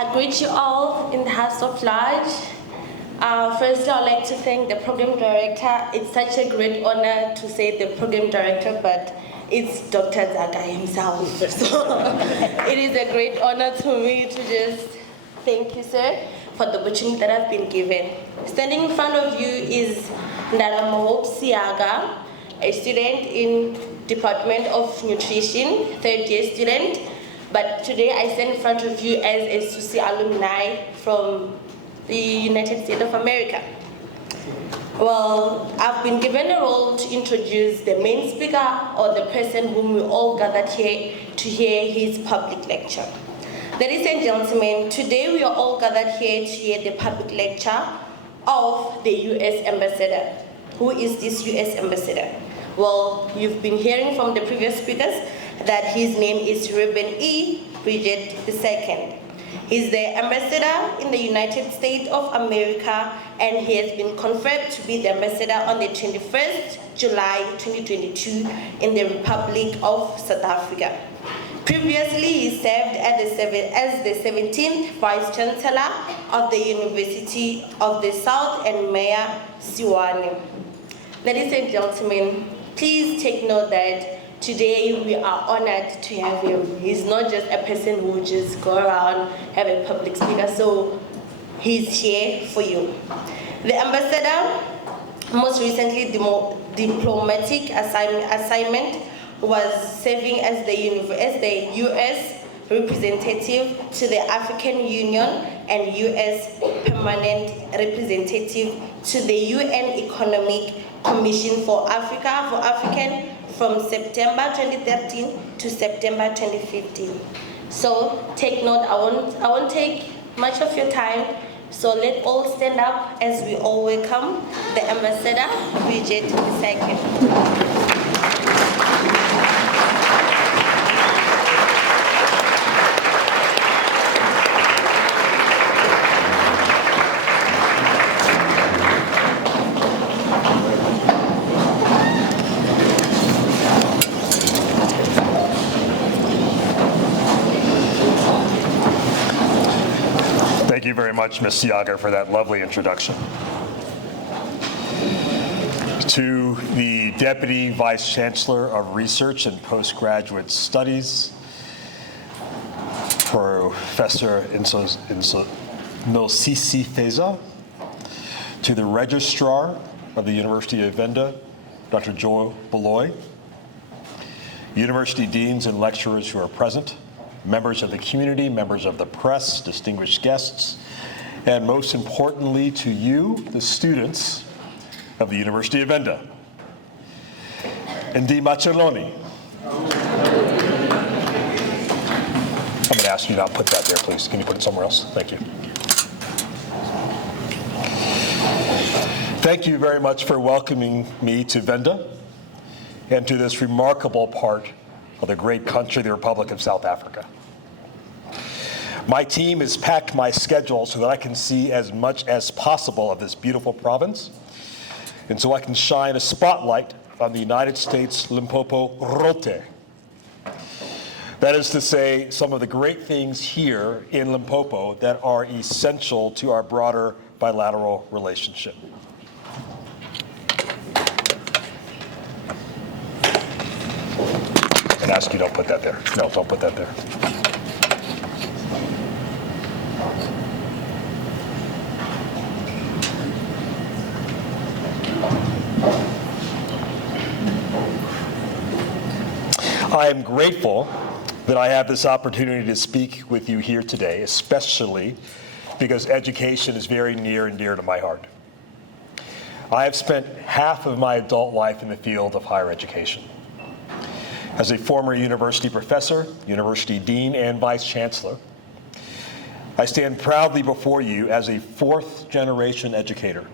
I greet you all in the House of Large. Firstly, I'd like to thank the program director. It's such a great honor to say the program director, but it's Dr. Zaga himself. So it is a great honor to me to just thank you, sir, for the opportunity that I've been given. Standing in front of you is Ndalamo Siaga, a student in Department of Nutrition, third-year student. But today I stand in front of you as a SUSI alumni from the United States of America. Well, I've been given a role to introduce the main speaker, or the person whom we all gathered here to hear his public lecture. Ladies and gentlemen, today we are all gathered here to hear the public lecture of the U.S. ambassador. Who is this U.S. ambassador? Well, you've been hearing from the previous speakers that his name is Reuben E. Brigety II. He's the ambassador in the United States of America, and he has been confirmed to be the ambassador on the 21st July 2022 in the Republic of South Africa. Previously, he served as the 17th Vice Chancellor of the University of the South and Mayor Siwane. Ladies and gentlemen, please take note that today we are honored to have him. He's not just a person who just go around, have a public speaker, so he's here for you. The ambassador, most recently diplomatic assignment, was serving as the U.S. representative to the African Union and U.S. permanent representative to the UN Economic Commission for African from September 2013 to September 2015. So take note, I won't take much of your time, so let all stand up as we all welcome the ambassador, Brigety II. Thank you very much, Ms. Siaga, for that lovely introduction. To the Deputy Vice Chancellor of Research and Postgraduate Studies, Professor Nosisi Feza, to the Registrar of the University of Venda, Dr. Joe Beloy, University Deans and lecturers who are present, members of the community, members of the press, distinguished guests, and most importantly to you, the students of the University of Venda. Ndi Macheloni. I'm going to ask you not to put that there, please. Can you put it somewhere else? Thank you. Thank you very much for welcoming me to Venda and to this remarkable part of the great country, the Republic of South Africa. My team has packed my schedule so that I can see as much as possible of this beautiful province, and so I can shine a spotlight on the United States Limpopo Rote. That is to say, some of the great things here in Limpopo that are essential to our broader bilateral relationship. And ask you don't put that there. No, don't put that there. I am grateful that I have this opportunity to speak with you here today, especially because education is very near and dear to my heart. I have spent half of my adult life in the field of higher education. As a former university professor, university dean, and vice chancellor, I stand proudly before you as a fourth-generation educator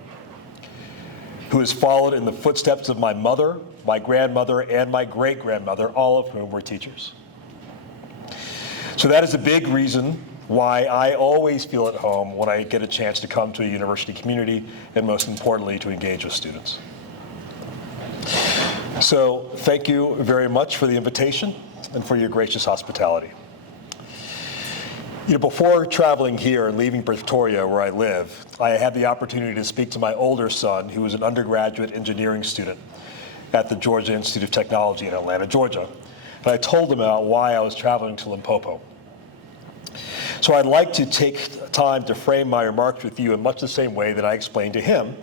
who has followed in the footsteps of my mother, my grandmother, and my great-grandmother, all of whom were teachers. So that is a big reason why I always feel at home when I get a chance to come to a university community, and most importantly, to engage with students. So thank you very much for the invitation and for your gracious hospitality. Before traveling here and leaving Pretoria, where I live, I had the opportunity to speak to my older son, who was an undergraduate engineering student at the Georgia Institute of Technology in Atlanta, Georgia. And I told him about why I was traveling to Limpopo. So I'd like to take time to frame my remarks with you in much the same way that I explained to him,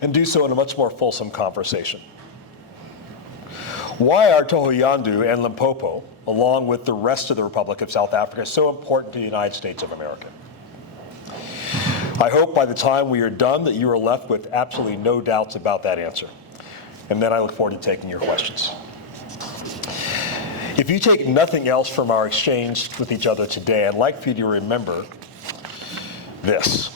and do so in a much more fulsome conversation. Why are Tohoyandou and Limpopo, along with the rest of the Republic of South Africa, so important to the United States of America? I hope by the time we are done that you are left with absolutely no doubts about that answer. And then I look forward to taking your questions. If you take nothing else from our exchange with each other today, I'd like for you to remember this.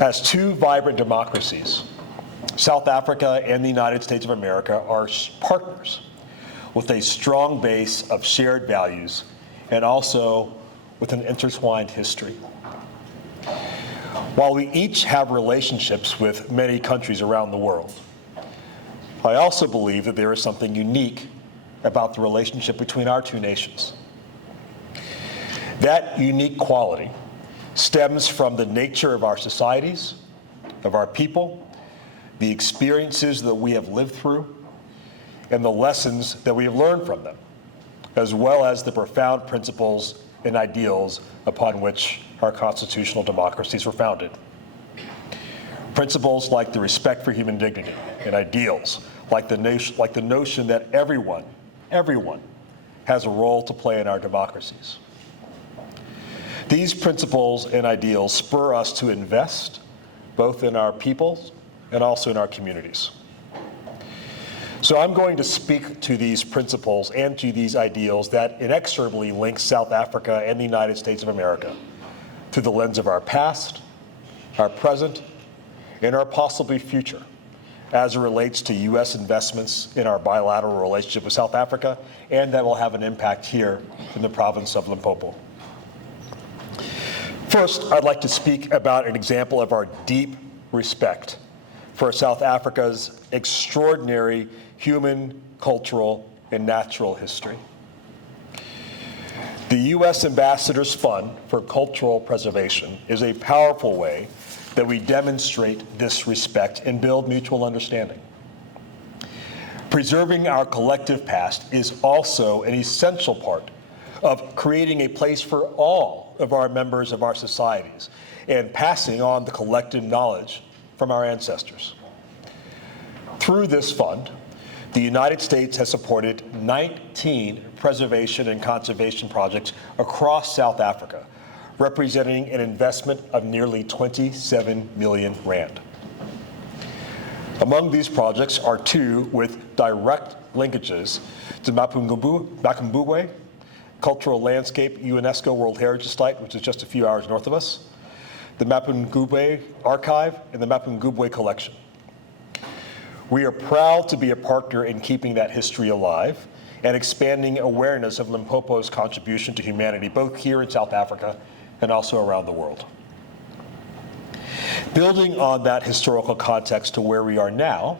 As two vibrant democracies, South Africa and the United States of America are partners with a strong base of shared values and also with an intertwined history. While we each have relationships with many countries around the world, I also believe that there is something unique about the relationship between our two nations. That unique quality stems from the nature of our societies, of our people, the experiences that we have lived through, and the lessons that we have learned from them, as well as the profound principles and ideals upon which our constitutional democracies were founded. Principles like the respect for human dignity, and ideals like the notion that everyone has a role to play in our democracies. These principles and ideals spur us to invest both in our peoples and also in our communities. So I'm going to speak to these principles and to these ideals that inexorably link South Africa and the United States of America through the lens of our past, our present, and our possibly future as it relates to U.S. investments in our bilateral relationship with South Africa, and that will have an impact here in the province of Limpopo. First, I'd like to speak about an example of our deep respect for South Africa's extraordinary human, cultural, and natural history. The U.S. Ambassador's Fund for Cultural Preservation is a powerful way that we demonstrate this respect and build mutual understanding. Preserving our collective past is also an essential part of creating a place for all of our members of our societies and passing on the collective knowledge from our ancestors. Through this fund, the United States has supported 19 preservation and conservation projects across South Africa, representing an investment of nearly 27 million rand. Among these projects are two with direct linkages to Mapungubwe Cultural Landscape UNESCO World Heritage Site, which is just a few hours north of us, the Mapungubwe Archive, and the Mapungubwe Collection. We are proud to be a partner in keeping that history alive and expanding awareness of Limpopo's contribution to humanity, both here in South Africa and also around the world. Building on that historical context to where we are now,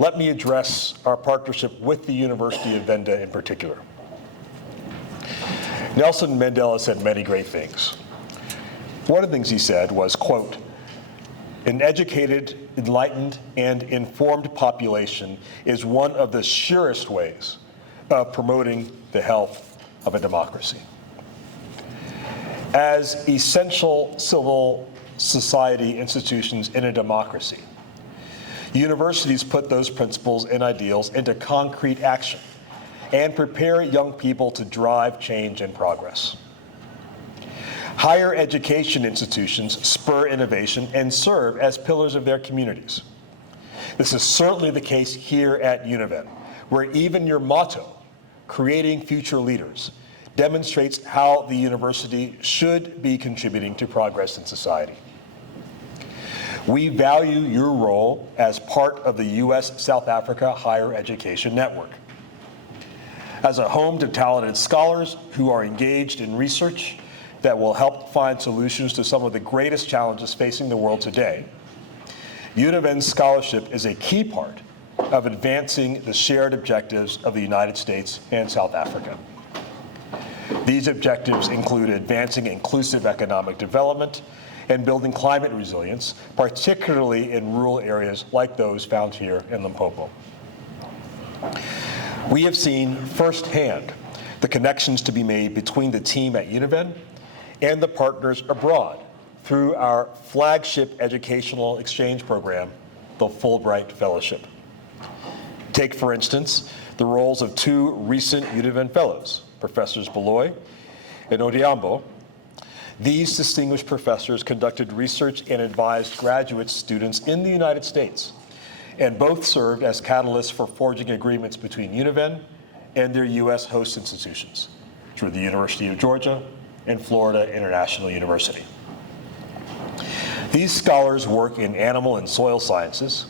let me address our partnership with the University of Venda in particular. Nelson Mandela said many great things. One of the things he said was, quote, "An educated, enlightened, and informed population is one of the surest ways of promoting the health of a democracy." As essential civil society institutions in a democracy, universities put those principles and ideals into concrete action and prepare young people to drive change and progress. Higher education institutions spur innovation and serve as pillars of their communities. This is certainly the case here at UniVen, where even your motto, creating future leaders, demonstrates how the university should be contributing to progress in society. We value your role as part of the U.S. South Africa higher education network. As a home to talented scholars who are engaged in research that will help find solutions to some of the greatest challenges facing the world today, UniVen's scholarship is a key part of advancing the shared objectives of the United States and South Africa. These objectives include advancing inclusive economic development and building climate resilience, particularly in rural areas like those found here in Limpopo. We have seen firsthand the connections to be made between the team at UniVen and the partners abroad through our flagship educational exchange program, the Fulbright Fellowship. Take, for instance, the roles of two recent UniVen fellows, Professors Beloy and Odiambo. These distinguished professors conducted research and advised graduate students in the United States, and both served as catalysts for forging agreements between UniVen and their U.S. host institutions through the University of Georgia and Florida International University. These scholars work in animal and soil sciences,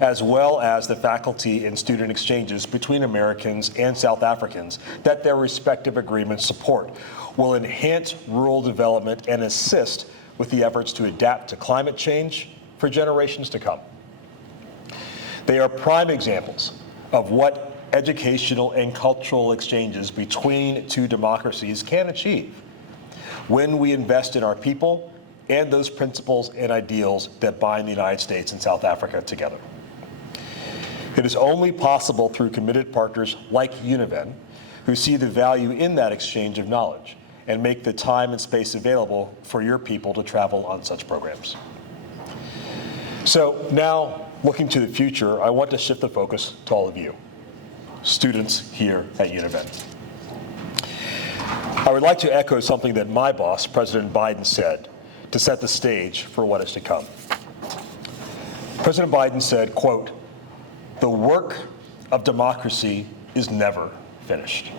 as well as the faculty and student exchanges between Americans and South Africans that their respective agreements support will enhance rural development and assist with the efforts to adapt to climate change for generations to come. They are prime examples of what educational and cultural exchanges between two democracies can achieve when we invest in our people and those principles and ideals that bind the United States and South Africa together. It is only possible through committed partners like UniVen who see the value in that exchange of knowledge and make the time and space available for your people to travel on such programs. So now, looking to the future, I want to shift the focus to all of you, students here at UniVen. I would like to echo something that my boss, President Biden, said to set the stage for what is to come. President Biden said, quote, "The work of democracy is never finished.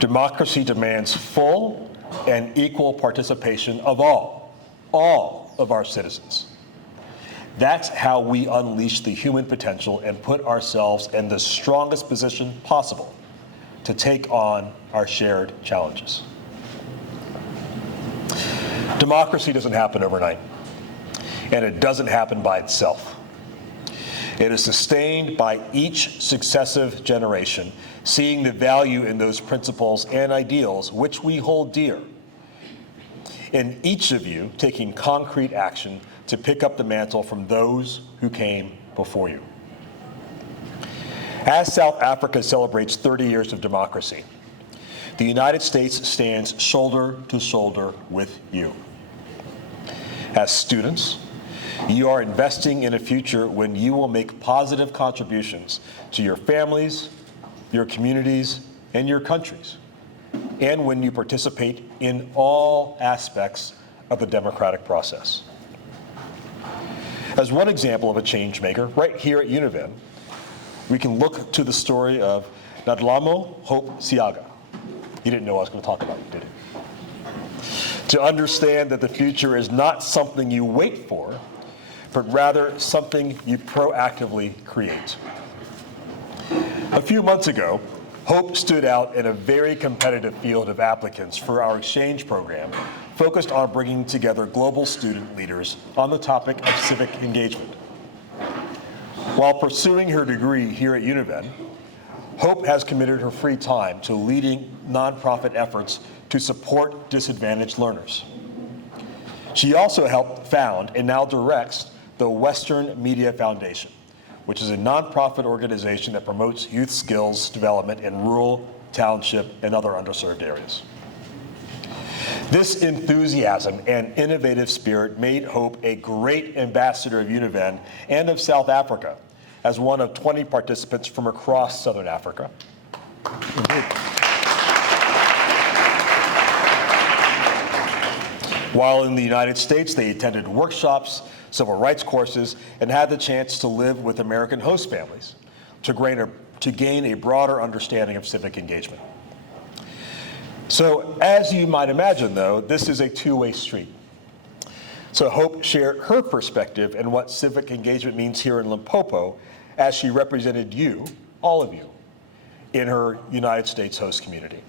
Democracy demands full and equal participation of all of our citizens. That's how we unleash the human potential and put ourselves in the strongest position possible to take on our shared challenges." Democracy doesn't happen overnight, and it doesn't happen by itself. It is sustained by each successive generation, seeing the value in those principles and ideals which we hold dear, and each of you taking concrete action to pick up the mantle from those who came before you. As South Africa celebrates 30 years of democracy, the United States stands shoulder to shoulder with you. As students, you are investing in a future when you will make positive contributions to your families, your communities, and your countries, and when you participate in all aspects of the democratic process. As one example of a change maker, right here at UniVen, we can look to the story of Ndlamo Hope Siaga. You didn't know I was going to talk about it, did you? To understand that the future is not something you wait for, but rather something you proactively create. A few months ago, Hope stood out in a very competitive field of applicants for our exchange program focused on bringing together global student leaders on the topic of civic engagement. While pursuing her degree here at UniVen, Hope has committed her free time to leading nonprofit efforts to support disadvantaged learners. She also helped found and now directs the Western Media Foundation, which is a nonprofit organization that promotes youth skills development in rural, township, and other underserved areas. This enthusiasm and innovative spirit made Hope a great ambassador of UniVen and of South Africa as one of 20 participants from across Southern Africa. Indeed. While in the United States, they attended workshops, civil rights courses, and had the chance to live with American host families to gain a broader understanding of civic engagement. So as you might imagine, though, this is a two-way street. So Hope shared her perspective and what civic engagement means here in Limpopo as she represented you, all of you, in her United States host community.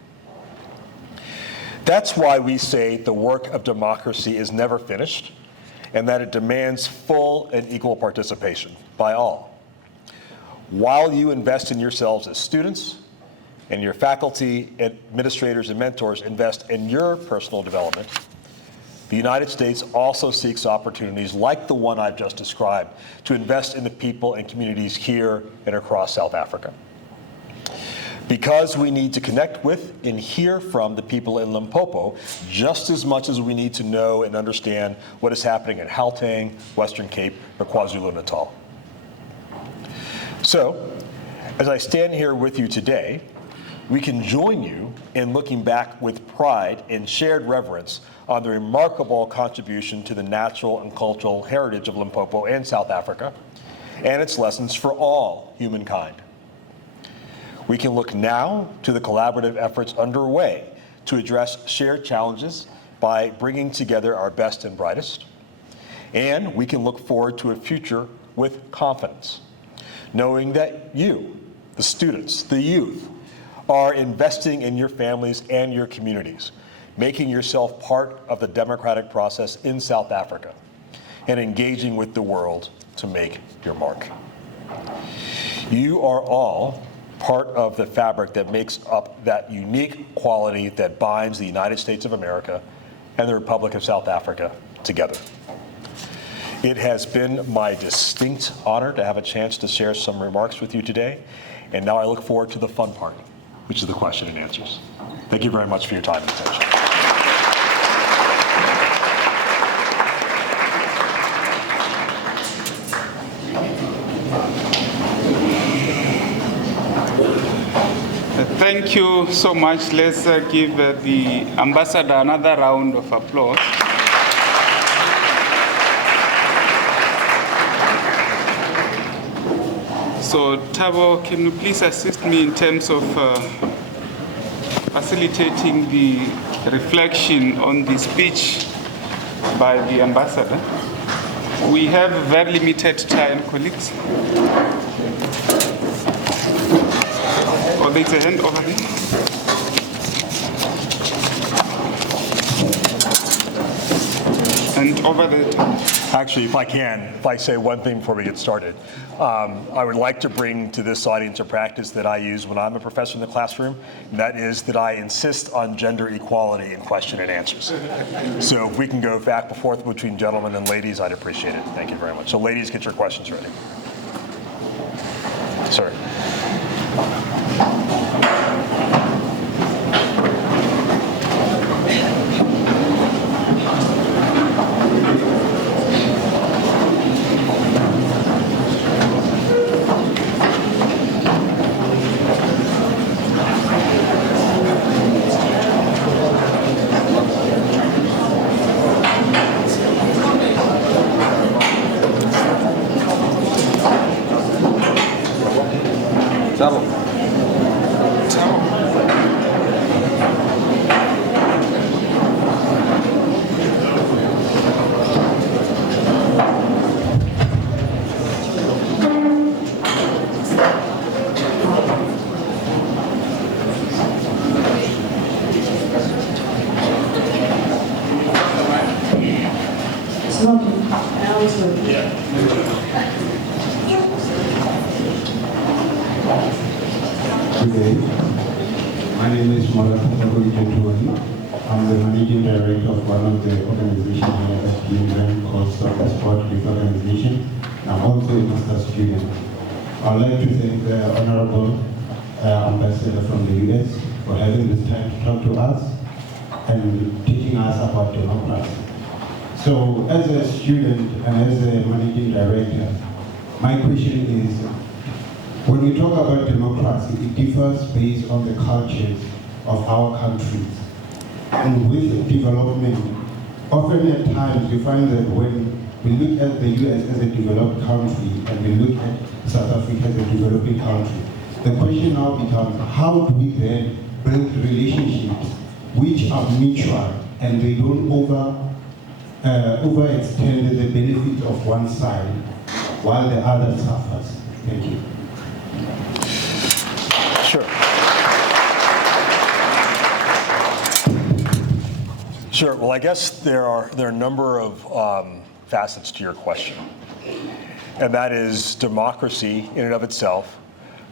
That's why we say the work of democracy is never finished and that it demands full and equal participation by all. While you invest in yourselves as students, and your faculty, administrators, and mentors invest in your personal development, the United States also seeks opportunities like the one I've just described to invest in the people and communities here and across South Africa. Because we need to connect with and hear from the people in Limpopo just as much as we need to know and understand what is happening in Gauteng, Western Cape, or KwaZulu-Natal. So, as I stand here with you today, we can join you in looking back with pride and shared reverence on the remarkable contribution to the natural and cultural heritage of Limpopo and South Africa, and its lessons for all humankind. We can look now to the collaborative efforts underway to address shared challenges by bringing together our best and brightest, and we can look forward to a future with confidence, knowing that you, the students, the youth, are investing in your families and your communities, making yourself part of the democratic process in South Africa, and engaging with the world to make your mark. You are all part of the fabric that makes up that unique quality that binds the United States of America and the Republic of South Africa together. It has been my distinct honor to have a chance to share some remarks with you today, and now I look forward to the fun part, which is the question and answers. Thank you very much for your time and attention. Thank you so much. Let's give the ambassador another round of applause. So Thabo, can you please assist me in terms of facilitating the reflection on the speech by the ambassador? We have very limited time, colleagues. Oh, there's a hand over there. And over there. Actually, if I say one thing before we get started, I would like to bring to this audience a practice that I use when I'm a professor in the classroom, and that is that I insist on gender equality in question and answers. So if we can go back and forth between gentlemen and ladies, I'd appreciate it. Thank you very much. So ladies, get your questions ready. Sir. I'm the managing director of one of the organizations here at UniVen called Soccer Sport Youth Organization. I'm also a master's student. I'd like to thank the Honorable Ambassador from the U.S. for having this time to talk to us and teaching us about democracy. So as a student and as a managing director, my question is, when we talk about democracy, it differs based on the cultures of our countries. And with development, often at times we find that when we look at the US as a developed country and we look at South Africa as a developing country, the question now becomes, how do we then build relationships which are mutual and they don't overextend the benefit of one side while the other suffers? Thank you. Sure. Sure. Well, I guess there are a number of facets to your question, and that is democracy in and of itself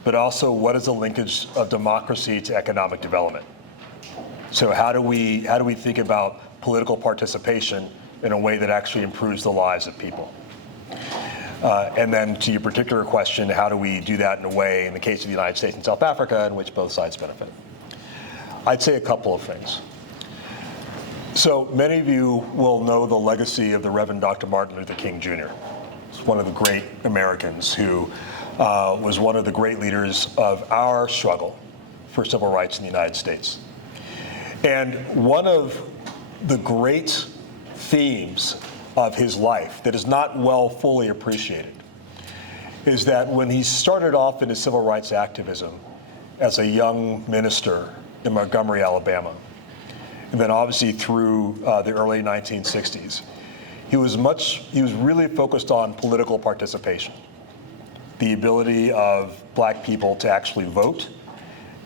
but also what is the linkage of democracy to economic development? So how do we think about political participation in a way that actually improves the lives of people? And then to your particular question, how do we do that in a way, in the case of the United States and South Africa, in which both sides benefit? I'd say a couple of things. So many of you will know the legacy of the Reverend Dr. Martin Luther King Jr. He's one of the great Americans who was one of the great leaders of our struggle for civil rights in the United States. And one of the great themes of his life that is not well fully appreciated is that when he started off in his civil rights activism as a young minister in Montgomery, Alabama, and then obviously through the early 1960s, he was really focused on political participation, the ability of black people to actually vote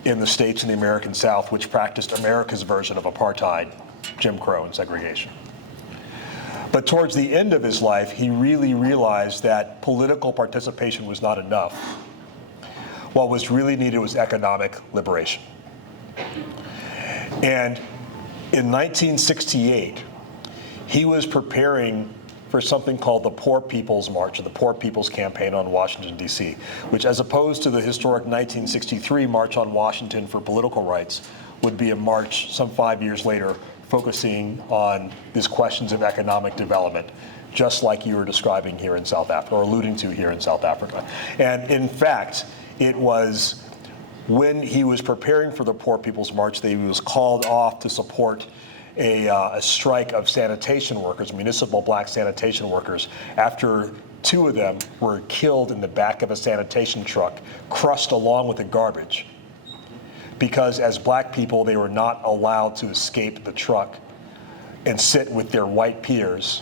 in the states in the American South which practiced America's version of apartheid, Jim Crow, and segregation. But towards the end of his life, he really realized that political participation was not enough. What was really needed was economic liberation. And in 1968, he was preparing for something called the Poor People's March, or the Poor People's Campaign on Washington, D.C., which, as opposed to the historic 1963 March on Washington for political rights, would be a march some 5 years later focusing on these questions of economic development, just like you were describing here in South Africa, or alluding to here in South Africa. And in fact, it was when he was preparing for the Poor People's March that he was called off to support a strike of sanitation workers, municipal black sanitation workers, after two of them were killed in the back of a sanitation truck, crushed along with the garbage, because as black people, they were not allowed to escape the truck and sit with their white peers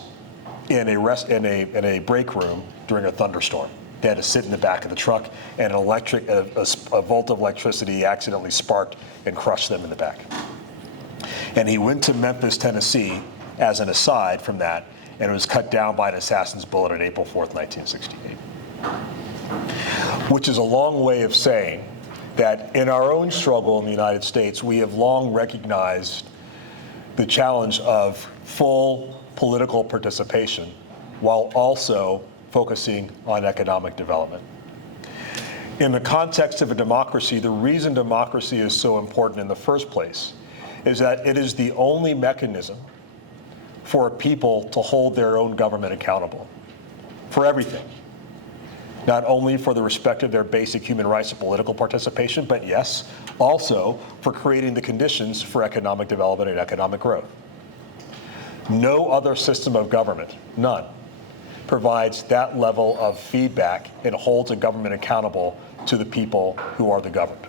in a break room during a thunderstorm. They had to sit in the back of the truck, and a volt of electricity accidentally sparked and crushed them in the back. And he went to Memphis, Tennessee, as an aside from that, and was cut down by an assassin's bullet on April 4th, 1968. Which is a long way of saying that in our own struggle in the United States, we have long recognized the challenge of full political participation while also focusing on economic development. In the context of a democracy, the reason democracy is so important in the first place is that it is the only mechanism for a people to hold their own government accountable for everything. Not only for the respect of their basic human rights and political participation, but yes, also for creating the conditions for economic development and economic growth. No other system of government, none, provides that level of feedback and holds a government accountable to the people who are the governed.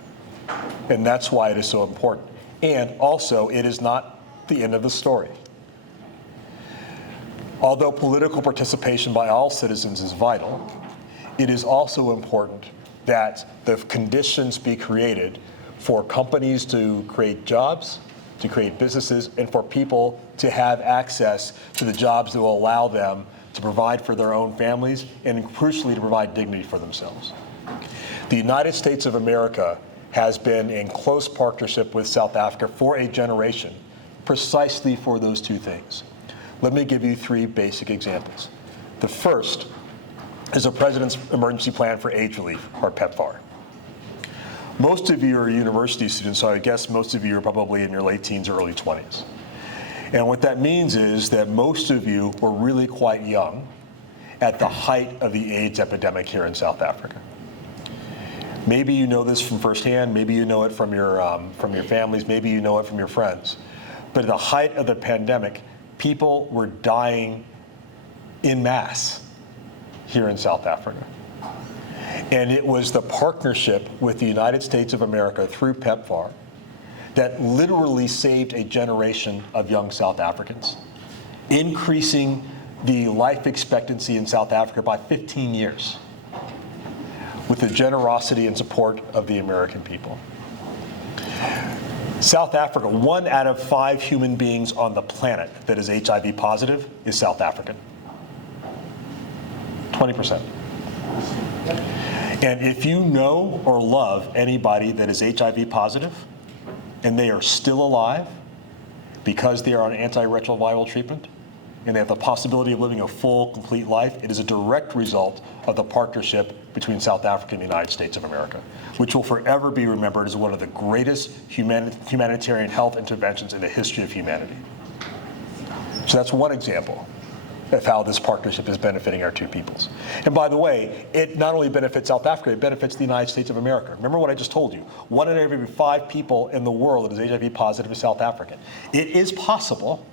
And that's why it is so important. And also, it is not the end of the story. Although political participation by all citizens is vital, it is also important that the conditions be created for companies to create jobs, to create businesses, and for people to have access to the jobs that will allow them to provide for their own families and crucially to provide dignity for themselves. The United States of America has been in close partnership with South Africa for a generation, precisely for those two things. Let me give you three basic examples. The first is the President's Emergency Plan for AIDS Relief, or PEPFAR. Most of you are university students, so I guess most of you are probably in your late teens or early 20s. And what that means is that most of you were really quite young at the height of the AIDS epidemic here in South Africa. Maybe you know this from firsthand, maybe you know it from your families, maybe you know it from your friends. But at the height of the pandemic, people were dying en masse here in South Africa. And it was the partnership with the United States of America through PEPFAR that literally saved a generation of young South Africans, increasing the life expectancy in South Africa by 15 years with the generosity and support of the American people. South Africa, 1 out of 5 human beings on the planet that is HIV positive is South African. 20%. And if you know or love anybody that is HIV positive and they are still alive because they are on antiretroviral treatment and they have the possibility of living a full, complete life, it is a direct result of the partnership between South Africa and the United States of America, which will forever be remembered as one of the greatest humanitarian health interventions in the history of humanity. So that's one example of how this partnership is benefiting our two peoples. And by the way, it not only benefits South Africa, it benefits the United States of America. Remember what I just told you. 1 in every 5 people in the world that is HIV positive is South African. It is possible,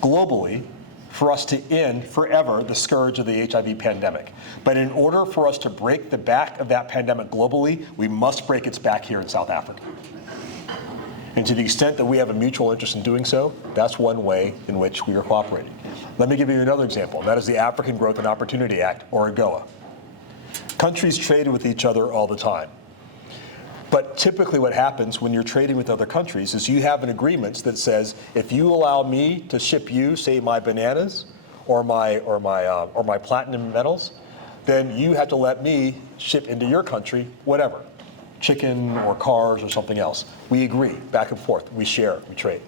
globally, for us to end forever the scourge of the HIV pandemic. But in order for us to break the back of that pandemic globally, we must break its back here in South Africa. And to the extent that we have a mutual interest in doing so, that's one way in which we are cooperating. Let me give you another example, and that is the African Growth and Opportunity Act, or AGOA. Countries trade with each other all the time. But typically what happens when you're trading with other countries is you have an agreement that says, if you allow me to ship you, say, my bananas or my platinum metals, then you have to let me ship into your country whatever, chicken or cars or something else. We agree, back and forth, we share, we trade.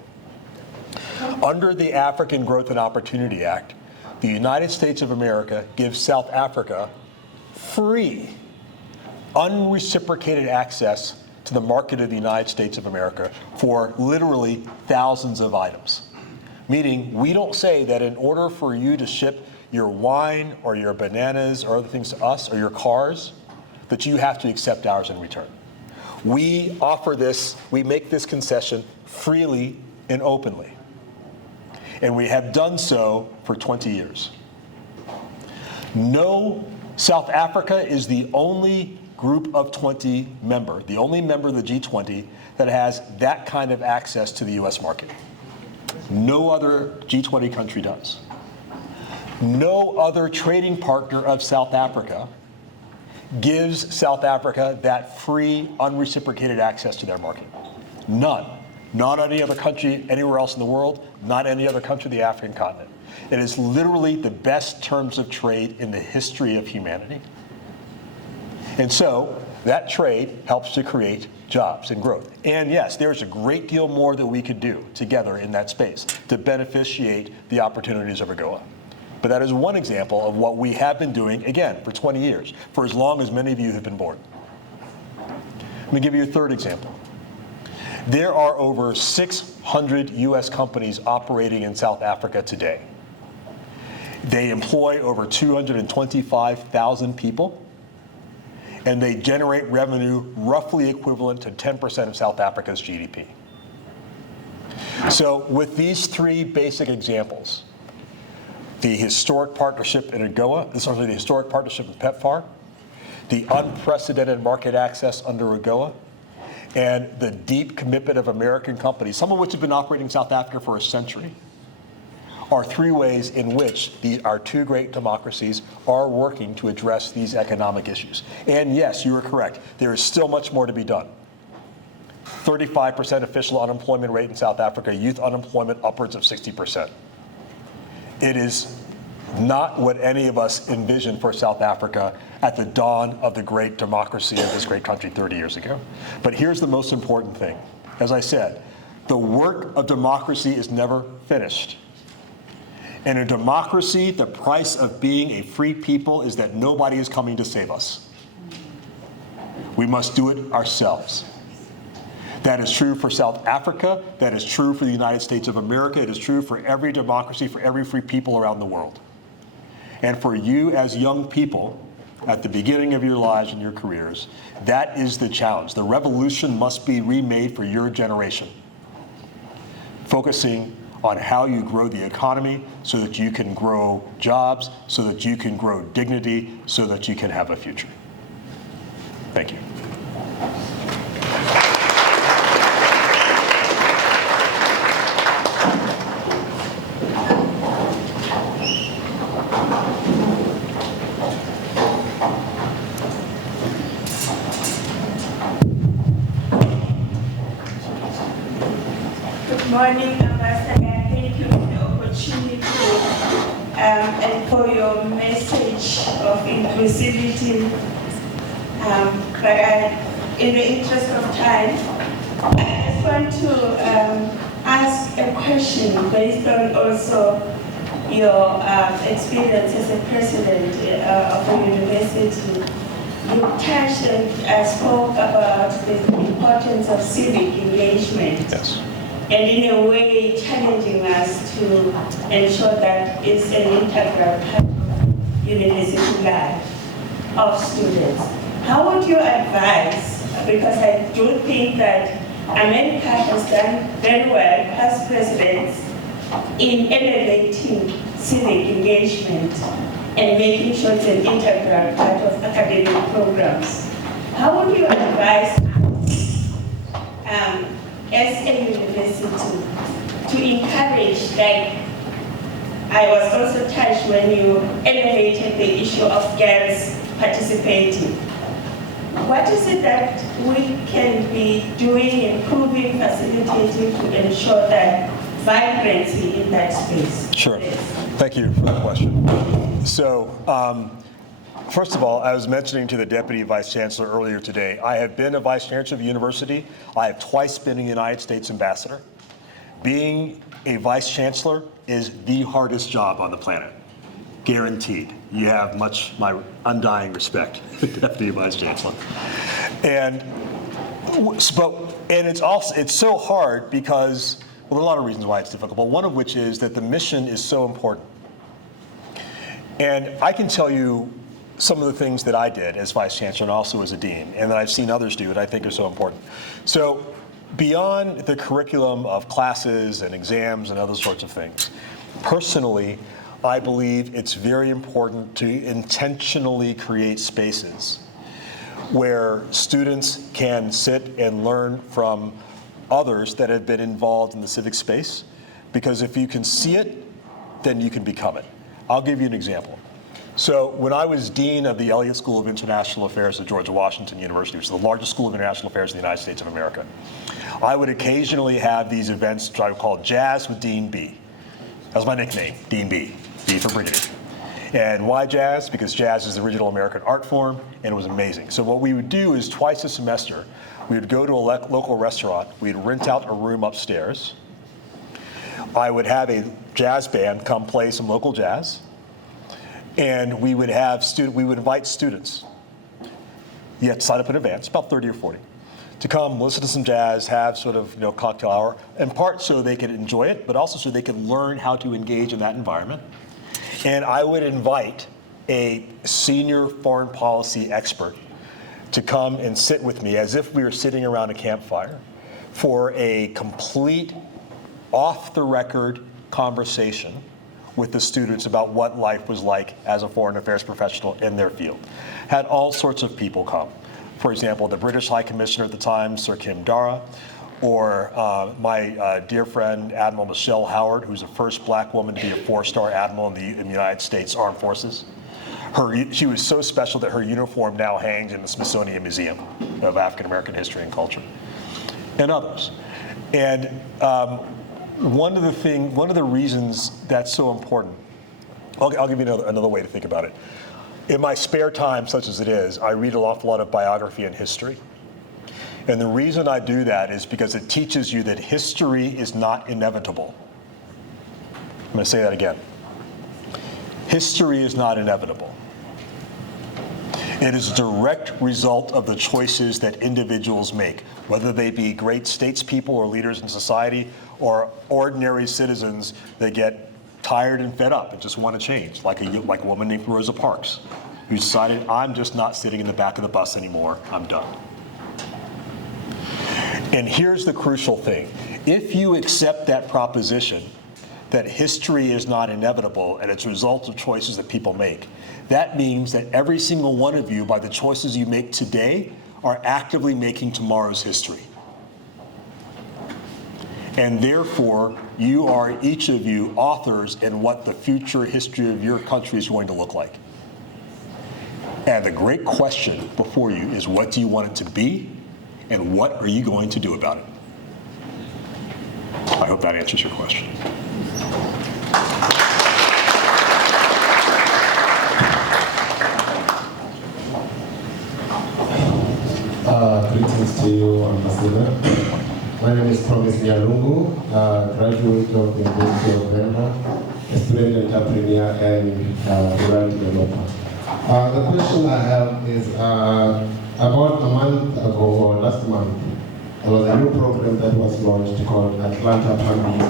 Under the African Growth and Opportunity Act, the United States of America gives South Africa free, unreciprocated access to the market of the United States of America for literally thousands of items. Meaning, we don't say that in order for you to ship your wine or your bananas or other things to us, or your cars, that you have to accept ours in return. We offer this, we make this concession freely and openly. And we have done so for 20 years. No, South Africa is the only group of 20 member, the only member of the G20 that has that kind of access to the US market. No other G20 country does. No other trading partner of South Africa gives South Africa that free, unreciprocated access to their market. None. Not any other country anywhere else in the world, not any other country of the African continent. It is literally the best terms of trade in the history of humanity. And so that trade helps to create jobs and growth. And yes, there's a great deal more that we could do together in that space to beneficiate the opportunities of AGOA. But that is one example of what we have been doing, again, for 20 years, for as long as many of you have been born. Let me give you a third example. There are over 600 US companies operating in South Africa today. They employ over 225,000 people, and they generate revenue roughly equivalent to 10% of South Africa's GDP. So with these three basic examples, the historic partnership in AGOA, the historic partnership with PEPFAR, the unprecedented market access under AGOA, and the deep commitment of American companies, some of which have been operating in South Africa for a century, are three ways in which our two great democracies are working to address these economic issues. And yes, you are correct. There is still much more to be done. 35% official unemployment rate in South Africa, youth unemployment upwards of 60%. It is not what any of us envisioned for South Africa at the dawn of the great democracy of this great country 30 years ago. But here's the most important thing. As I said, the work of democracy is never finished. In a democracy, the price of being a free people is that nobody is coming to save us. We must do it ourselves. That is true for South Africa. That is true for the United States of America. It is true for every democracy, for every free people around the world. And for you as young people, at the beginning of your lives and your careers, that is the challenge. The revolution must be remade for your generation, focusing on how you grow the economy so that you can grow jobs, so that you can grow dignity, so that you can have a future. Thank you. Good morning, Ambassador. Thank you for the opportunity and for your message of inclusivity in the interest of time, I just want to ask a question based on also your experience as a president of a university. You touched and spoke about the importance of civic engagement. Yes. And in a way challenging us to ensure that it's an integral part of university life of students. How would you advise, because I do think that America has done very well, past presidents, in elevating civic engagement and making sure it's an integral part of academic programs. How would you advise us as a university to encourage, like I was also touched when you elevated the issue of girls participating. What is it that we can be doing, improving, facilitating to ensure that vibrancy in that space? Sure. Thank you for the question. So, first of all, I was mentioning to the Deputy Vice Chancellor earlier today, I have been a Vice Chancellor of a university. I have twice been a United States Ambassador. Being a Vice Chancellor is the hardest job on the planet. Guaranteed. You have my undying respect, Deputy Vice Chancellor. And it's so hard because, well, there are a lot of reasons why it's difficult, but one of which is that the mission is so important. And I can tell you some of the things that I did as Vice Chancellor and also as a Dean, and that I've seen others do that I think are so important. So beyond the curriculum of classes and exams and other sorts of things, personally, I believe it's very important to intentionally create spaces where students can sit and learn from others that have been involved in the civic space, because if you can see it, then you can become it. I'll give you an example. So when I was Dean of the Elliott School of International Affairs at George Washington University, which is the largest school of international affairs in the United States of America, I would occasionally have these events which I would call Jazz with Dean B. That was my nickname, Dean B. B for Brigety. And why jazz? Because jazz is the original American art form, and it was amazing. So what we would do is twice a semester, we would go to a local restaurant, we'd rent out a room upstairs, I would have a jazz band come play some local jazz, and we would invite students. You have to sign up in advance, about 30 or 40, to come listen to some jazz, have sort of cocktail hour, in part so they could enjoy it, but also so they could learn how to engage in that environment. And I would invite a senior foreign policy expert to come and sit with me as if we were sitting around a campfire for a complete off-the-record conversation with the students about what life was like as a foreign affairs professional in their field. Had all sorts of people come. For example, the British High Commissioner at the time, Sir Kim Dara, or my dear friend, Admiral Michelle Howard, who's the first black woman to be a 4-star admiral in the United States Armed Forces. She was so special that her uniform now hangs in the Smithsonian Museum of African American History and Culture, and others. And one of the reasons that's so important, I'll give you another way to think about it. In my spare time, such as it is, I read an awful lot of biography and history. And the reason I do that is because it teaches you that history is not inevitable. I'm going to say that again. History is not inevitable. It is a direct result of the choices that individuals make, whether they be great statespeople or leaders in society or ordinary citizens that get tired and fed up and just want to change, like a woman named Rosa Parks, who decided, I'm just not sitting in the back of the bus anymore, I'm done. And here's the crucial thing. If you accept that proposition, that history is not inevitable and it's a result of choices that people make, that means that every single one of you, by the choices you make today, are actively making tomorrow's history. And therefore, you are, each of you, authors in what the future history of your country is going to look like. And the great question before you is, what do you want it to be? And what are you going to do about it? I hope that answers your question. Ambassador. My name is Promise Nyalungu, graduate of the University of Venda, a student entrepreneur and rural developer. The question I have is about a month ago or last month, there was a new program that was launched called Atlanta Family.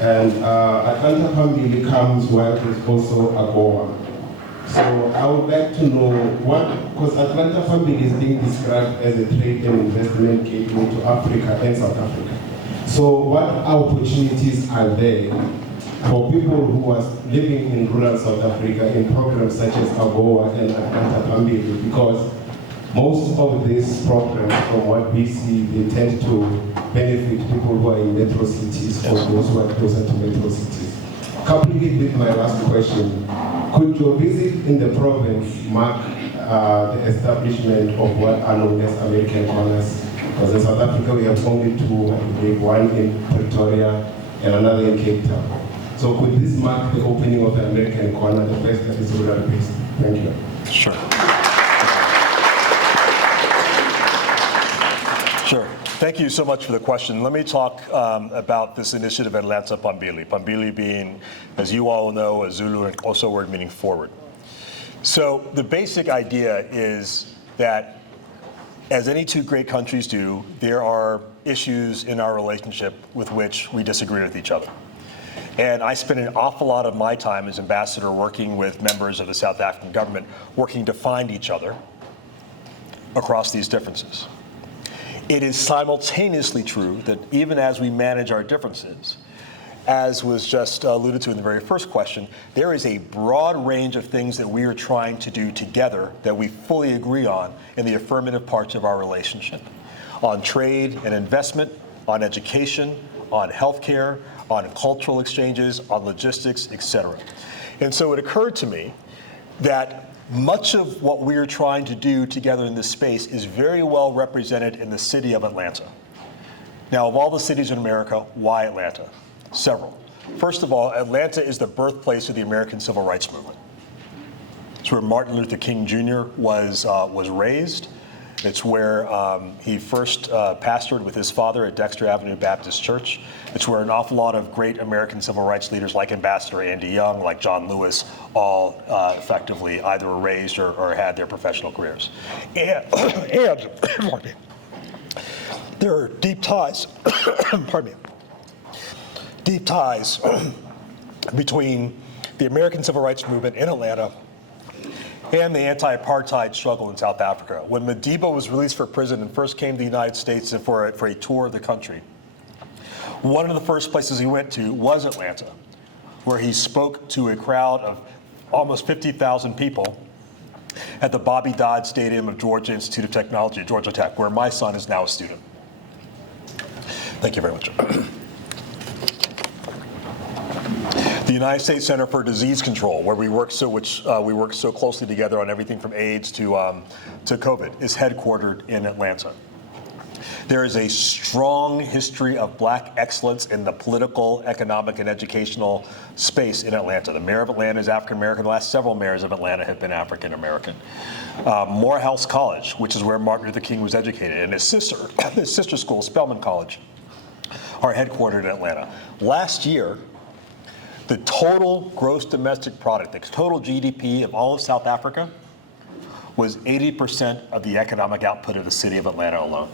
And Atlanta Family comes while there's also AGOA. So I would like to know because Atlanta Family is being described as a trade and investment gateway to Africa and South Africa. So what opportunities are there for people who are living in rural South Africa in programs such as AGOA and Atlanta Family? Because most of these programs, from what we see, they tend to benefit people who are in metro cities or those who are closer to metro cities. Coupling it with my last question, could your visit in the province mark the establishment of what are known as American corners? Because in South Africa we have only two, I believe, one in Pretoria and another in Cape Town. So could this mark the opening of the American corner, the first that is rural based? Thank you. Sure. Sure. Thank you so much for the question. Let me talk about this initiative at Atlanta Pambili. Pambili being, as you all know, a Zulu and also word meaning forward. So the basic idea is that, as any two great countries do, there are issues in our relationship with which we disagree with each other. And I spend an awful lot of my time as ambassador working with members of the South African government, working to find each other across these differences. It is simultaneously true that even as we manage our differences, as was just alluded to in the very first question, there is a broad range of things that we are trying to do together that we fully agree on in the affirmative parts of our relationship. On trade and investment, on education, on healthcare, on cultural exchanges, on logistics, et cetera. And so it occurred to me that much of what we're trying to do together in this space is very well represented in the city of Atlanta. Now, of all the cities in America, why Atlanta? Several. First of all, Atlanta is the birthplace of the American Civil Rights Movement. It's where Martin Luther King Jr. was raised. It's where he first pastored with his father at Dexter Avenue Baptist Church. It's where an awful lot of great American civil rights leaders like Ambassador Andy Young, like John Lewis, all effectively either were raised or had their professional careers. And pardon me, there are deep ties, pardon me, deep ties between the American Civil Rights Movement in Atlanta and the anti-apartheid struggle in South Africa. When Madiba was released from prison and first came to the United States for a tour of the country, one of the first places he went to was Atlanta, where he spoke to a crowd of almost 50,000 people at the Bobby Dodd Stadium of Georgia Institute of Technology, Georgia Tech, where my son is now a student. Thank you very much. The United States Center for Disease Control, where we work so closely together on everything from AIDS to COVID, is headquartered in Atlanta. There is a strong history of black excellence in the political, economic, and educational space in Atlanta. The mayor of Atlanta is African American. The last several mayors of Atlanta have been African American. Morehouse College, which is where Martin Luther King was educated, and his sister school, Spelman College, are headquartered in Atlanta. Last year, the total gross domestic product, the total GDP of all of South Africa, was 80% of the economic output of the city of Atlanta alone.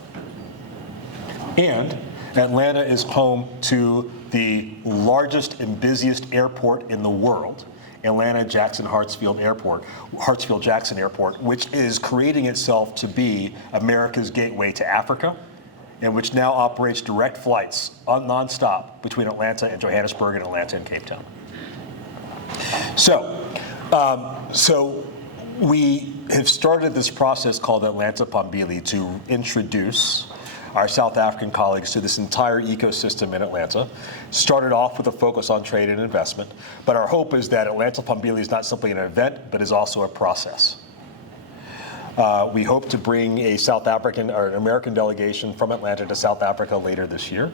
And Atlanta is home to the largest and busiest airport in the world, Hartsfield-Jackson Airport, which is creating itself to be America's gateway to Africa, and which now operates direct flights nonstop between Atlanta and Johannesburg and Atlanta and Cape Town. So we have started this process called Atlanta Pambili to introduce our South African colleagues to this entire ecosystem in Atlanta. Started off with a focus on trade and investment, but our hope is that Atlanta Pambili is not simply an event, but is also a process. We hope to bring a South African or an American delegation from Atlanta to South Africa later this year.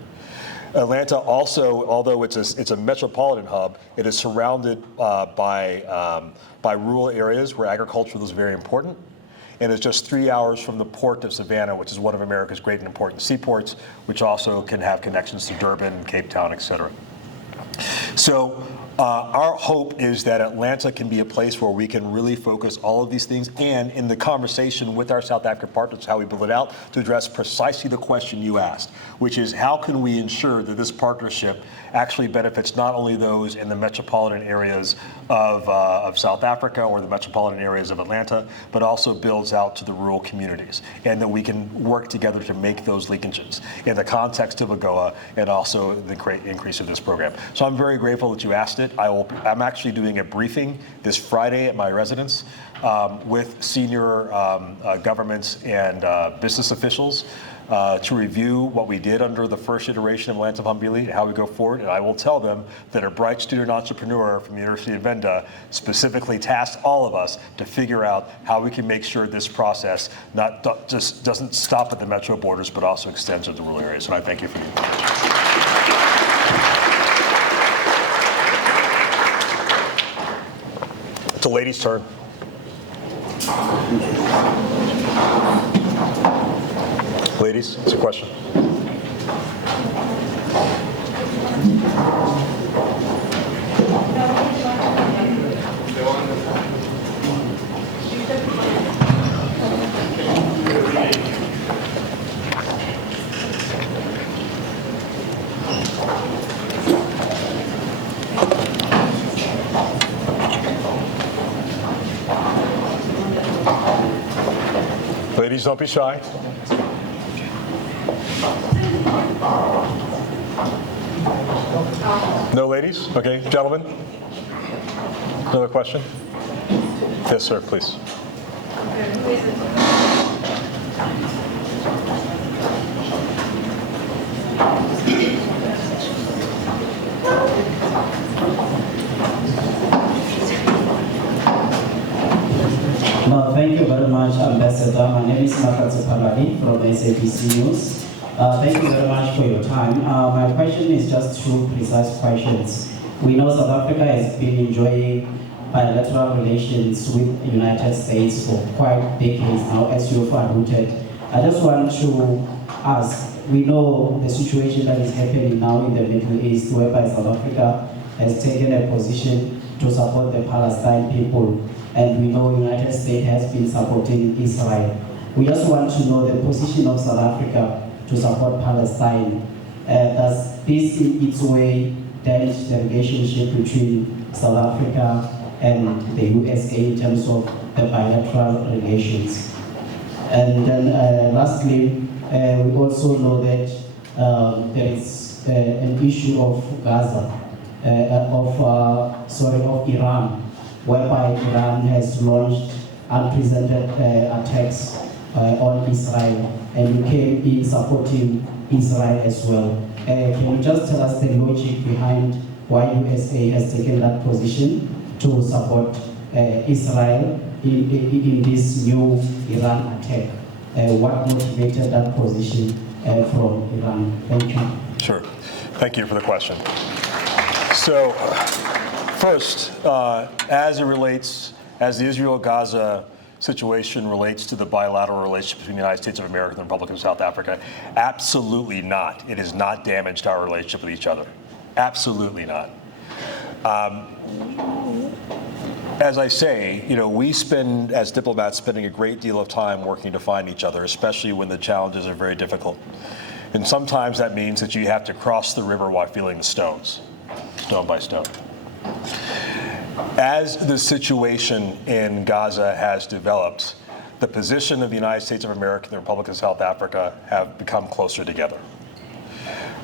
Atlanta also, although it's a metropolitan hub, it is surrounded by rural areas where agriculture is very important. and is just 3 hours from the port of Savannah, which is one of America's great and important seaports, which also can have connections to Durban, Cape Town, et cetera. So our hope is that Atlanta can be a place where we can really focus all of these things, and in the conversation with our South African partners, how we build it out, to address precisely the question you asked, which is how can we ensure that this partnership actually benefits not only those in the metropolitan areas of South Africa or the metropolitan areas of Atlanta, but also builds out to the rural communities, and that we can work together to make those linkages in the context of AGOA and also the increase of this program. So I'm very grateful that you asked it. I'm actually doing a briefing this Friday at my residence with senior governments and business officials to review what we did under the first iteration of Alliance of Hambili and how we go forward. And I will tell them that a bright student entrepreneur from the University of Venda specifically tasked all of us to figure out how we can make sure this process not just doesn't stop at the metro borders, but also extends to the rural areas. And I thank you for your It's a lady's turn. Ladies, it's a question. Ladies, don't be shy. No ladies? Okay, gentlemen? Another question? Yes, sir, please. No, thank you very much, Ambassador. My name is Makatsu Paladi from SABC News. Thank you very much for your time. My question is just two precise questions. We know South Africa has been enjoying bilateral relations with the United States for quite decades now, as you've alluded. I just want to ask, we know the situation that is happening now in the Middle East, whereby South Africa has taken a position to support the Palestinian people, and we know the United States has been supporting Israel. We just want to know the position of South Africa to support Palestine. Does this in its way damage the relationship between South Africa and the USA in terms of the bilateral relations? And then lastly, we also know that there is an issue of Gaza, of Iran, whereby Iran has launched unprecedented attacks on Israel, and you came in supporting Israel as well. Can you just tell us the logic behind why USA has taken that position to support Israel in this new Iran attack? What motivated that position from Iran? Thank you. Sure. Thank you for the question. So, first, as the Israel-Gaza situation relates to the bilateral relationship between the United States of America and the Republic of South Africa, absolutely not. It has not damaged our relationship with each other. Absolutely not. As I say, we spend, as diplomats, spending a great deal of time working to find each other, especially when the challenges are very difficult. And sometimes that means that you have to cross the river while feeling the stones, stone by stone. As the situation in Gaza has developed, the position of the United States of America and the Republic of South Africa have become closer together.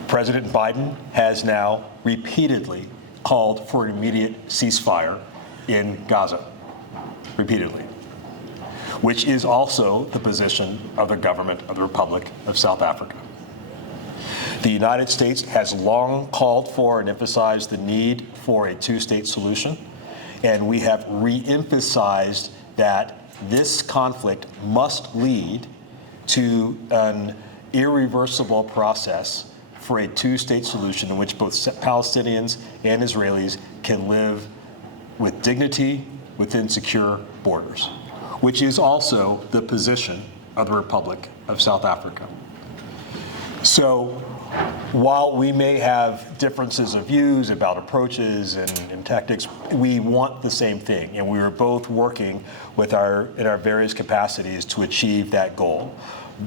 President Biden has now repeatedly called for an immediate ceasefire in Gaza, repeatedly, which is also the position of the government of the Republic of South Africa. The United States has long called for and emphasized the need for a two-state solution, and we have re-emphasized that this conflict must lead to an irreversible process for a two-state solution in which both Palestinians and Israelis can live with dignity within secure borders. which is also the position of the Republic of South Africa. So while we may have differences of views about approaches and tactics, we want the same thing, and we are both working with in our various capacities to achieve that goal,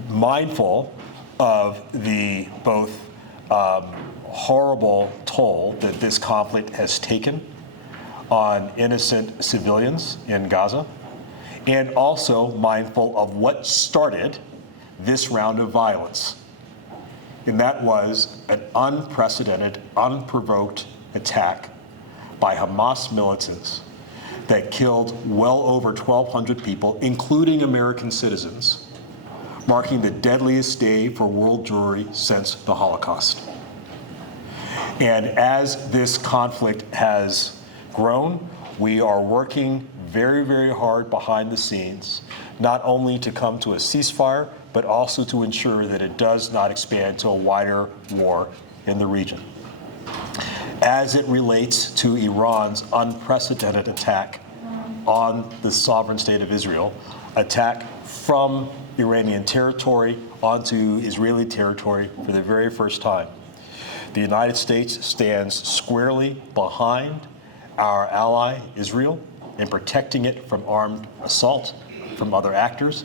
mindful of the both horrible toll that this conflict has taken on innocent civilians in Gaza, and also mindful of what started this round of violence. And that was an unprecedented, unprovoked attack by Hamas militants that killed well over 1,200 people, including American citizens, marking the deadliest day for world Jewry since the Holocaust. And as this conflict has grown, we are working very, very hard behind the scenes, not only to come to a ceasefire, but also to ensure that it does not expand to a wider war in the region. As it relates to Iran's unprecedented attack on the sovereign state of Israel, attack from Iranian territory onto Israeli territory for the very first time, the United States stands squarely behind our ally Israel in protecting it from armed assault from other actors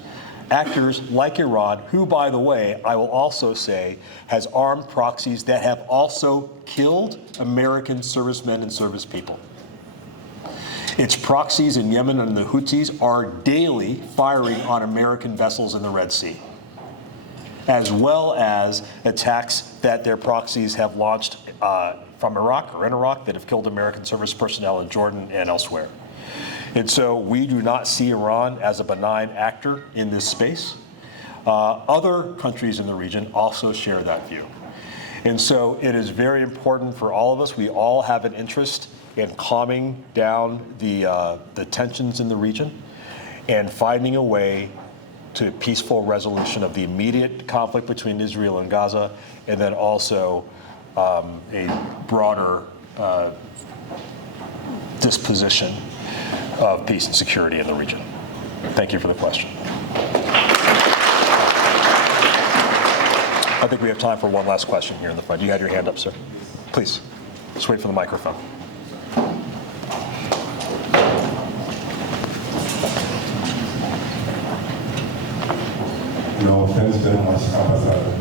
like Iran, who, by the way, I will also say, has armed proxies that have also killed American servicemen and service people. Its proxies in Yemen and the Houthis are daily firing on American vessels in the Red Sea, as well as attacks that their proxies have launched from Iraq or in Iraq that have killed American service personnel in Jordan and elsewhere. And so we do not see Iran as a benign actor in this space. Other countries in the region also share that view. And so it is very important for all of us. We all have an interest in calming down the tensions in the region and finding a way to peaceful resolution of the immediate conflict between Israel and Gaza, and then also a broader disposition of peace and security in the region. Thank you for the question. I think we have time for one last question here in the front. You had your hand up, sir. Please, just wait for the microphone. No, thanks very much, Ambassador.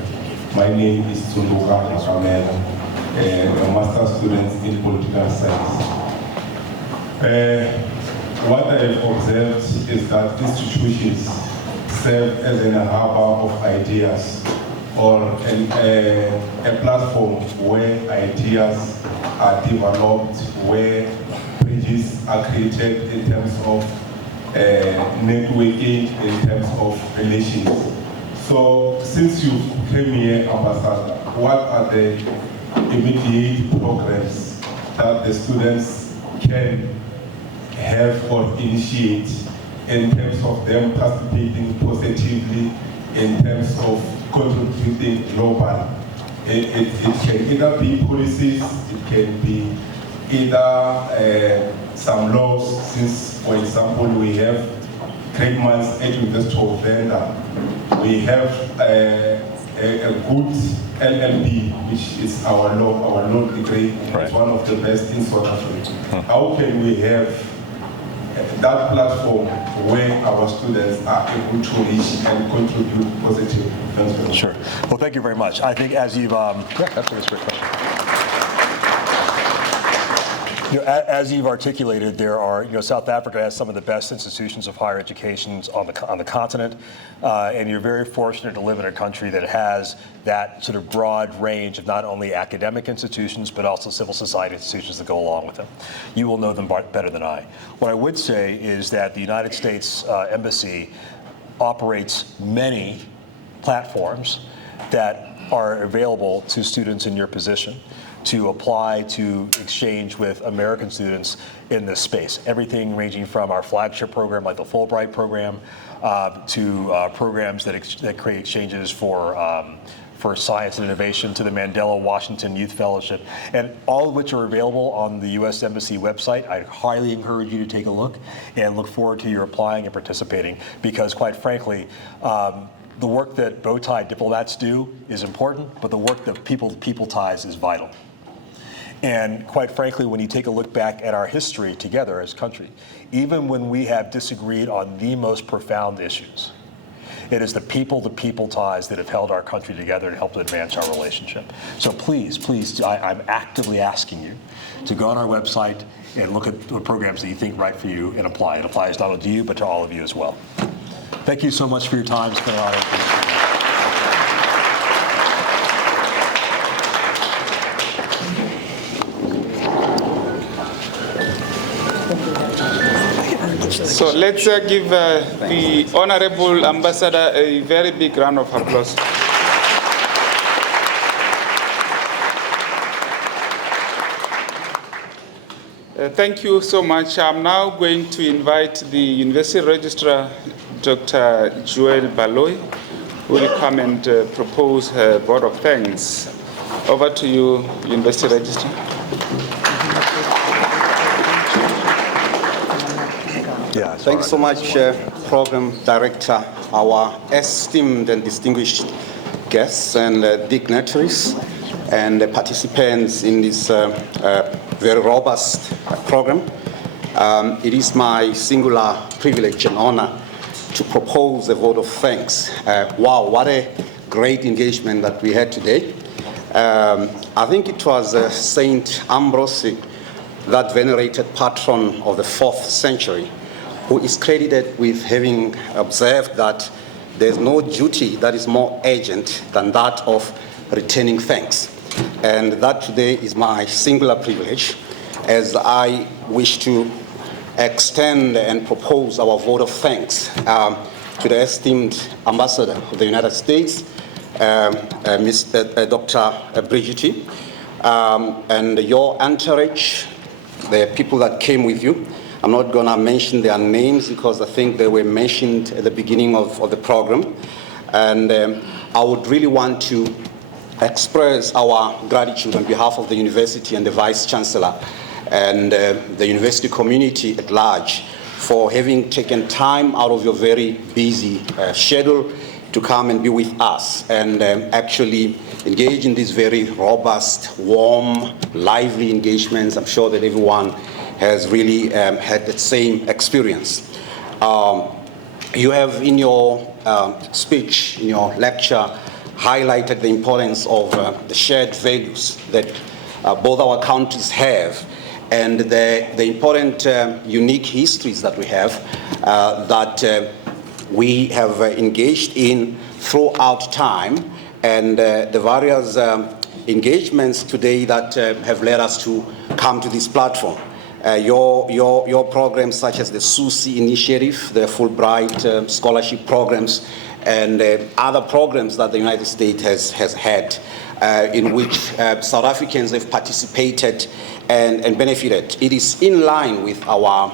My name is Tunduka Makamela, a master's student in political science. What I have observed is that institutions serve as a harbor of ideas, or a platform where ideas are developed, where bridges are created in terms of networking, in terms of relations. So since you came here, Ambassador, what are the immediate programs that the students can have or initiate in terms of them participating positively, in terms of contributing globally? It can either be policies, it can be either some laws, since, for example, we have great minds at University of Venda. We have a good LLB, which is our law degree. Right. It's one of the best in South Africa. How can we have that platform where our students are able to reach and contribute positively? Thanks very much. Sure. Well, thank you very much. I think as you've, that's a great question. As you've articulated, there are, South Africa has some of the best institutions of higher education on the continent, and you're very fortunate to live in a country that has that sort of broad range of not only academic institutions, but also civil society institutions that go along with them. You will know them better than I. What I would say is that the United States Embassy operates many platforms that are available to students in your position to apply to exchange with American students in this space. Everything ranging from our flagship program like the Fulbright program to programs that create exchanges for for Science and Innovation, to the Mandela Washington Youth Fellowship, and all of which are available on the U.S. Embassy website. I highly encourage you to take a look and look forward to your applying and participating, because quite frankly, the work that bow tie diplomats do is important, but the work that people ties is vital. And quite frankly, when you take a look back at our history together as a country, even when we have disagreed on the most profound issues, it is the people-to-people ties that have held our country together and helped advance our relationship. So please, I'm actively asking you to go on our website and look at the programs that you think right for you and apply. It applies not only to you, but to all of you as well. Thank you so much for your time. It's been an honor. So let's give the Honorable Ambassador a very big round of applause. Thank you so much. I'm now going to invite the University Registrar, Dr. Joel Baloy, who will come and propose her vote of thanks. Over to you, University Registrar. Yeah, Thanks so much, Program Director, our esteemed and distinguished guests and dignitaries and participants in this very robust program. It is my singular privilege and honor to propose a vote of thanks. Wow, what a great engagement that we had today. I think it was Saint Ambrose, that venerated patron of the 4th century, who is credited with having observed that there's no duty that is more urgent than that of returning thanks. And that today is my singular privilege, as I wish to extend and propose our vote of thanks to the esteemed Ambassador of the United States, Dr. Brigety, and your entourage, the people that came with you. I'm not going to mention their names because I think they were mentioned at the beginning of the program. And I would really want to express our gratitude on behalf of the university and the Vice Chancellor and the university community at large for having taken time out of your very busy schedule to come and be with us and actually engage in these very robust, warm, lively engagements. I'm sure that everyone has really had the same experience. You have in your speech, in your lecture, highlighted the importance of the shared values that both our countries have and the important unique histories that we have that we have engaged in throughout time, and the various engagements today that have led us to come to this platform. Your programs such as the SUSI initiative, the Fulbright scholarship programs, and other programs that the United States has had in which South Africans have participated and benefited. It is in line with our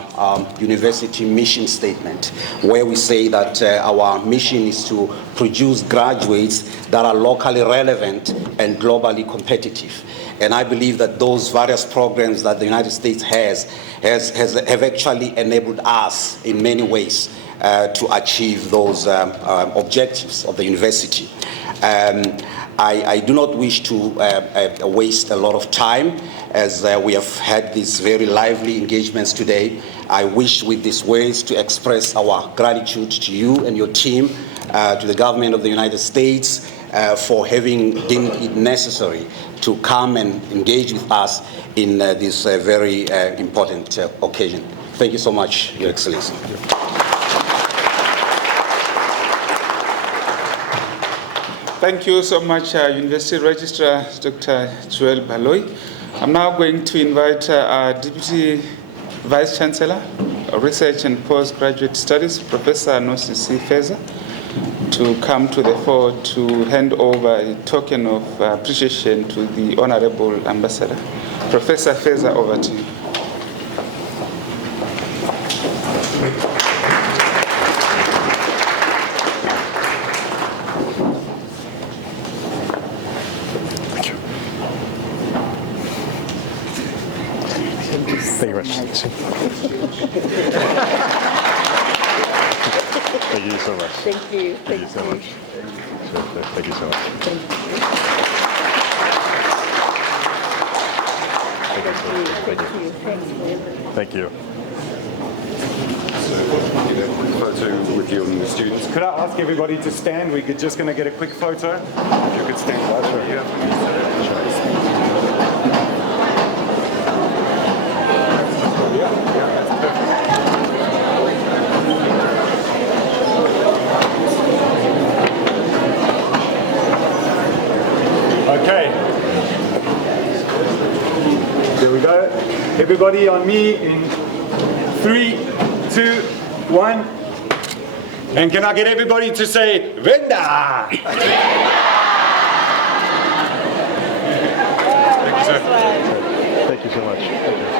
university mission statement, where we say that our mission is to produce graduates that are locally relevant and globally competitive. And I believe that those various programs that the United States have actually enabled us in many ways to achieve those objectives of the university. I do not wish to waste a lot of time, as we have had these very lively engagements today. I wish with these words to express our gratitude to you and your team, to the government of the United States for having deemed it necessary to come and engage with us in this very important occasion. Thank you so much, Your Excellency. Thank you so much, University Registrar Dr. Joel Baloy. I'm now going to invite our Deputy Vice Chancellor of Research and Postgraduate Studies, Professor Nosisi Feza, to come to the fore to hand over a token of appreciation to the Honorable Ambassador. Professor Feza, over to you. Thank you so much. Thank you. Thank you so much. Sure, thank you so much. Thank you. Thank you. Photo with you and the students. Could I ask everybody to stand? We're just going to get a quick photo. If you could stand right over here. Okay. There we go. Everybody on me in 3, 2, 1. And can I get everybody to say Venda? Thank you so much.